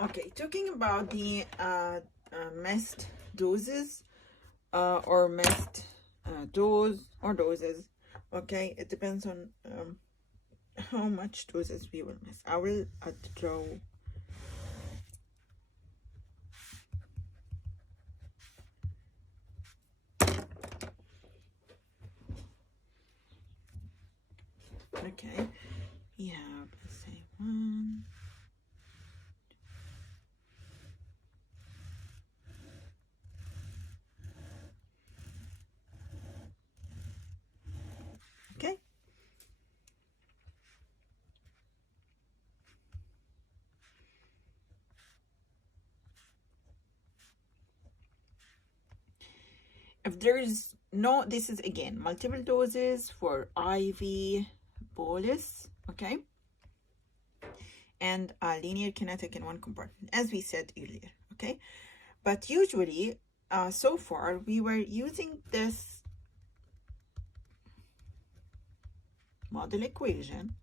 Okay, talking about the missed doses or missed dose or doses. Okay, it depends on how much doses we will miss. I will draw. Okay, we have, let's say, 1. Okay. If there is no, this is again multiple doses for IV bolus, okay, and linear kinetic in one compartment, as we said earlier, okay. But usually, so far, we were using this model equation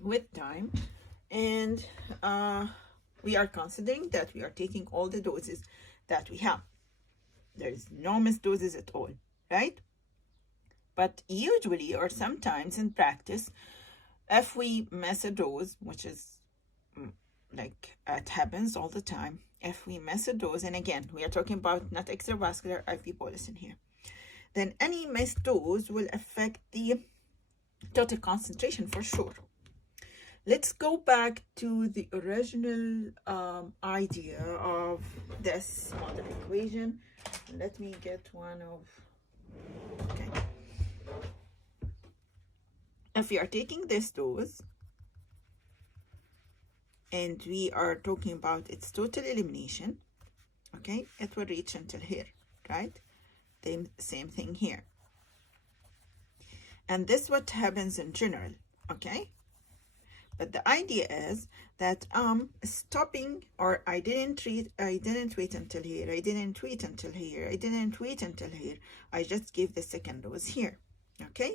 with time, and we are considering that we are taking all the doses that we have. There is no missed doses at all, right? But usually, or sometimes in practice, if we miss a dose, which is like it happens all the time, if we miss a dose, and again, we are talking about not extravascular IV bolus in here, then any missed dose will affect the total concentration for sure. Let's go back to the original idea of this model equation. Let me get one of, okay. If we are taking this dose and we are talking about its total elimination, okay, it will reach until here, right? The same thing here. And this is what happens in general, okay? But the idea is that stopping, or I didn't wait until here, I didn't wait until here, I didn't wait until here, I just gave the second dose here, okay?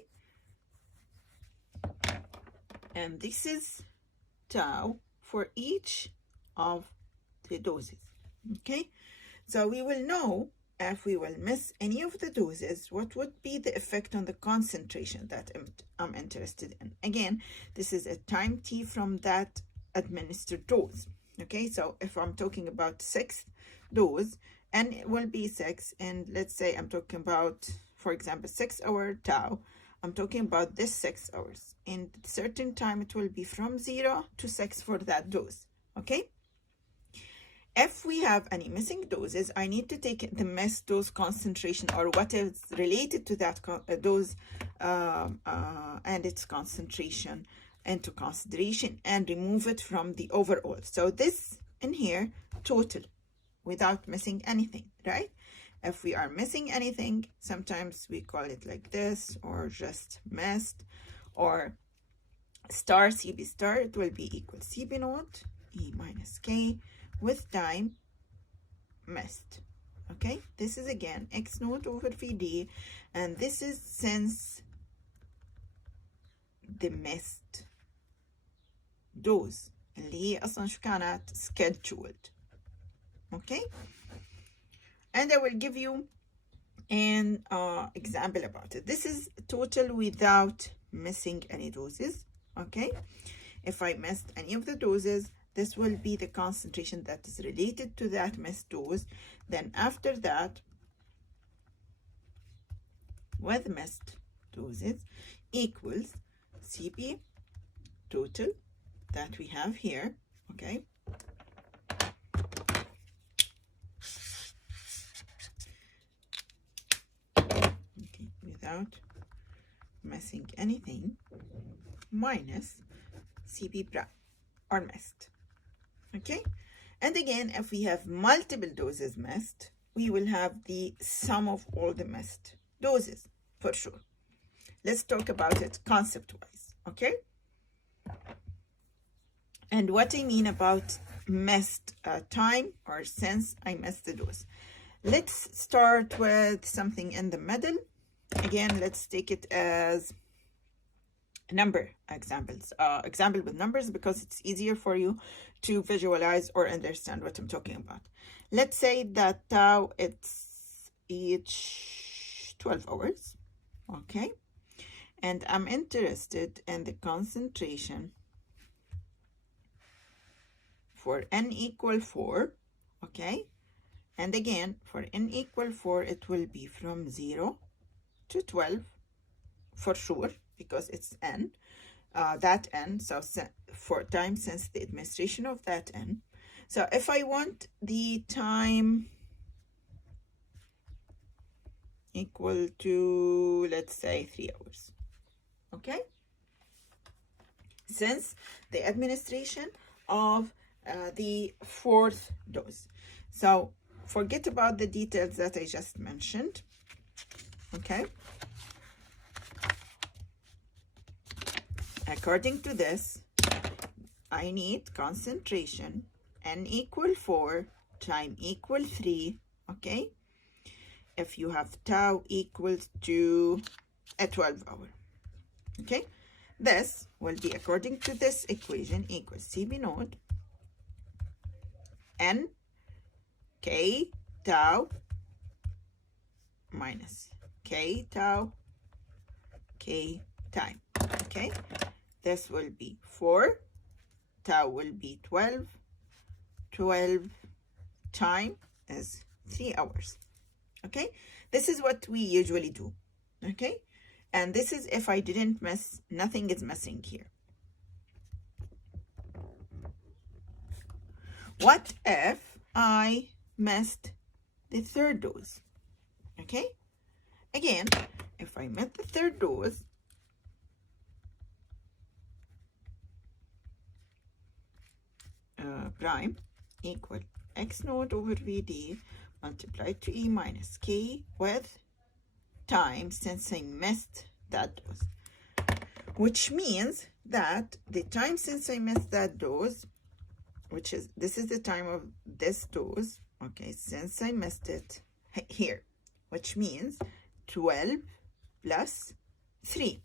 And this is tau for each of the doses, okay? So we will know if we will miss any of the doses, what would be the effect on the concentration that I'm interested in. Again, this is a time t from that administered dose, okay? So if I'm talking about 6th dose, and it will be 6, and let's say I'm talking about, for example, 6-hour tau, I'm talking about this 6 hours. In a certain time, it will be from 0 to 6 for that dose, okay? If we have any missing doses, I need to take the missed dose concentration, or what is related to that dose and its concentration, into consideration and remove it from the overall. So this in here, total, without missing anything, right? If we are missing anything, sometimes we call it like this, or just missed, or star CB star, it will be equal CB naught E minus K with time missed, okay? This is again X naught over VD, and this is since the missed dose اللي هي أصلا شو كانت scheduled, okay? And I will give you an example about it. This is total without missing any doses, okay? If I missed any of the doses, this will be the concentration that is related to that missed dose. Then after that, with missed doses equals CP total that we have here, okay? Okay, without missing anything, minus CP prime, or missed, okay? And again, if we have multiple doses missed, we will have the sum of all the missed doses, for sure. Let's talk about it concept-wise, okay? And what I mean about missed time, or since I missed the dose. Let's start with something in the middle. Again, let's take it as number examples, example with numbers, because it's easier for you to visualize or understand what I'm talking about. Let's say that tau it's each 12 hours, okay? And I'm interested in the concentration for n equal 4, okay? And again, for n equal 4, it will be from 0 to 12 for sure, because it's n, that n, so for time since the administration of that n. So if I want the time equal to, let's say, 3 hours, okay? Since the administration of the 4th dose. So forget about the details that I just mentioned, okay? According to this, I need concentration n equal 4, time equal 3, okay? If you have tau equals to a 12 hour, okay? This will be, according to this equation, equals CB naught n k tau minus k tau k time, okay? This will be 4, tau will be 12, 12 time is 3 hours, okay? This is what we usually do, okay? And this is if I didn't miss, nothing is missing here. What if I missed the 3rd dose, okay? Again, if I missed the 3rd dose, prime equal x naught over vd multiplied to e minus k with time since I missed that dose, which means that the time since I missed that dose, which is, this is the time of this dose, okay, since I missed it here, which means 12 plus 3,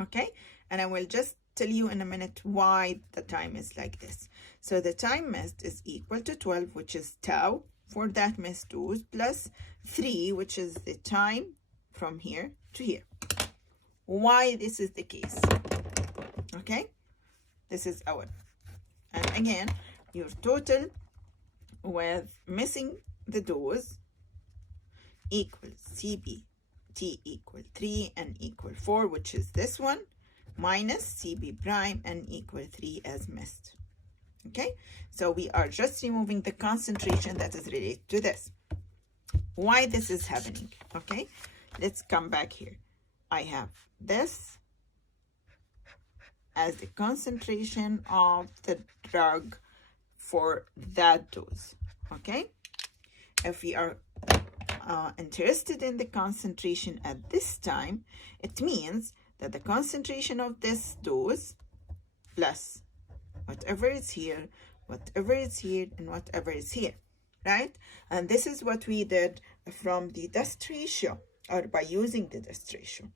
okay? And I will just tell you in a minute why the time is like this. So the time missed is equal to 12, which is tau for that missed dose, plus 3, which is the time from here to here. Why this is the case, okay? This is our, and again, your total with missing the dose equals CB T equal 3 and equal 4, which is this one, minus CB prime and equal 3 as missed. Okay, so we are just removing the concentration that is related to this. Why this is happening? Okay, let's come back here. I have this as the concentration of the drug for that dose. Okay, if we are interested in the concentration at this time, it means that the concentration of this dose plus whatever is here, whatever is here, and whatever is here, right? And this is what we did from the dust ratio, or by using the dust ratio.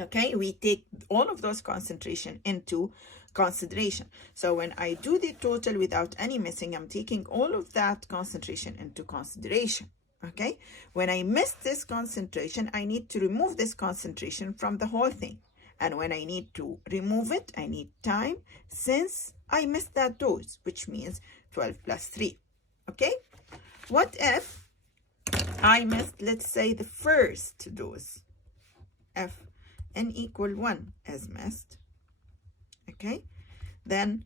Okay, we take all of those concentration into consideration. So when I do the total without any missing, I'm taking all of that concentration into consideration. Okay, when I miss this concentration, I need to remove this concentration from the whole thing. And when I need to remove it, I need time since I missed that dose, which means 12 plus 3. Okay, what if I missed, let's say, the first dose? If n equal 1 is missed, okay, then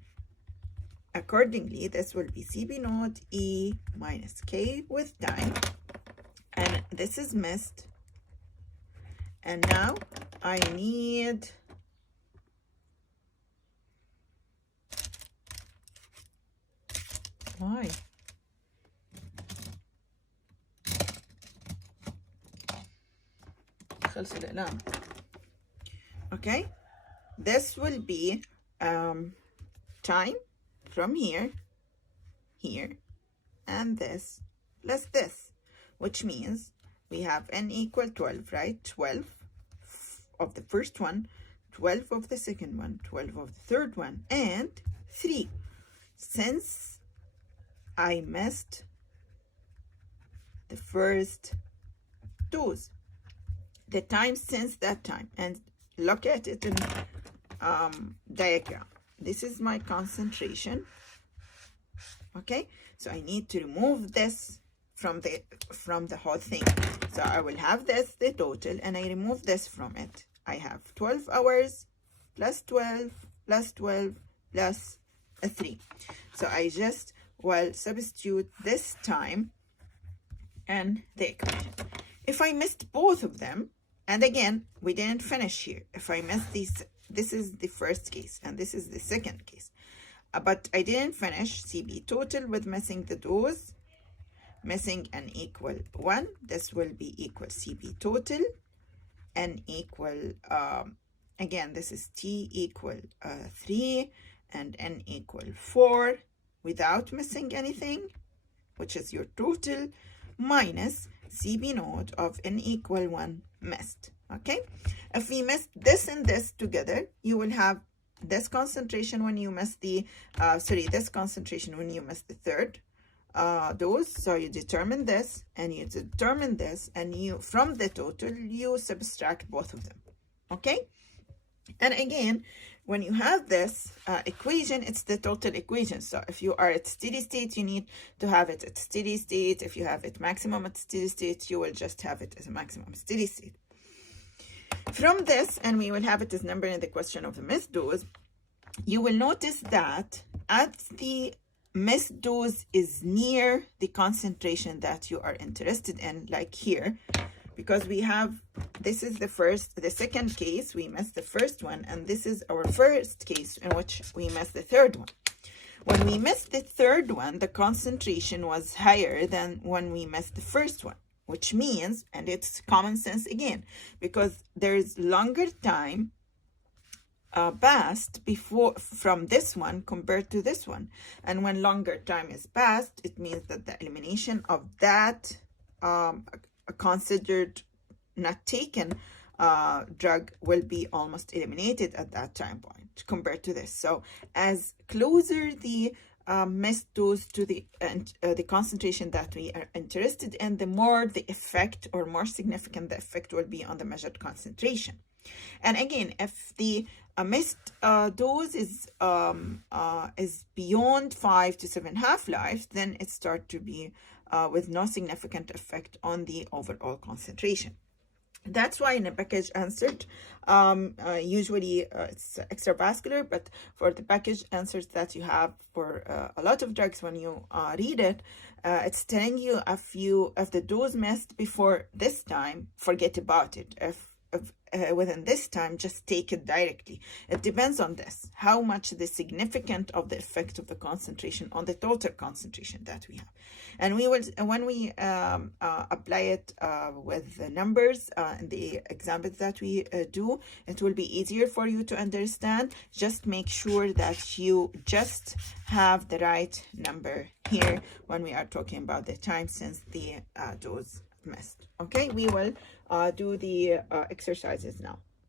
accordingly, this will be CB naught E minus K with time, and this is missed. And now I need why? خلص الإعلام. Okay, this will be time from here, here, and this plus this, which means we have n equal 12, right? 12 of the first one 12 of the second one, 12 of the third one, and 3. Since I missed the first dose, the time since that time, and look at it in diagram. This is my concentration. Okay, so I need to remove this from the whole thing. So I will have this, the total, and I remove this from it. I have 12 hours plus 12 plus 12 plus 3. So I just will substitute this time and the equation. If I missed both of them, and again, we didn't finish here. If I missed these, this is the first case, and this is the second case. But I didn't finish CB total with missing the dose, missing n equal 1. This will be equal CB total, n equal, again, this is T equal 3, and n equal 4, without missing anything, which is your total, minus CB naught of n equal 1 missed. Okay, if we missed this and this together, you will have this concentration when you miss the this concentration when you miss the third dose. So you determine this and you determine this, and you, from the total, you subtract both of them. Okay, and again, when you have this equation, it's the total equation. So if you are at steady state, you need to have it at steady state. If you have it maximum at steady state, you will just have it as a maximum steady state. From this, and we will have it as number in the question of the missed dose, you will notice that at the missed dose is near the concentration that you are interested in, like here, because we have, this is the second case, we missed the first one, and this is our first case in which we missed the third one. When we missed the third one, the concentration was higher than when we missed the first one, which means, and it's common sense again, because there's longer time passed before from this one compared to this one. And when longer time is passed, it means that the elimination of that considered not taken drug will be almost eliminated at that time point compared to this. So as closer the missed dose to the concentration that we are interested in, the more the effect, or more significant the effect, will be on the measured concentration. And again, if the missed dose is beyond 5 to 7 half-lives, then it starts to be with no significant effect on the overall concentration. That's why in a package answered, usually it's extravascular, but for the package answers that you have for a lot of drugs, when you read it, it's telling you if the dose missed before this time, forget about it. If within this time, just take it directly. It depends on this, how much the significant of the effect of the concentration on the total concentration that we have. And we will, when we apply it with the numbers in the examples that we do, it will be easier for you to understand. Just make sure that you just have the right number here when we are talking about the time since the dose missed. Okay, we will do the exercises now.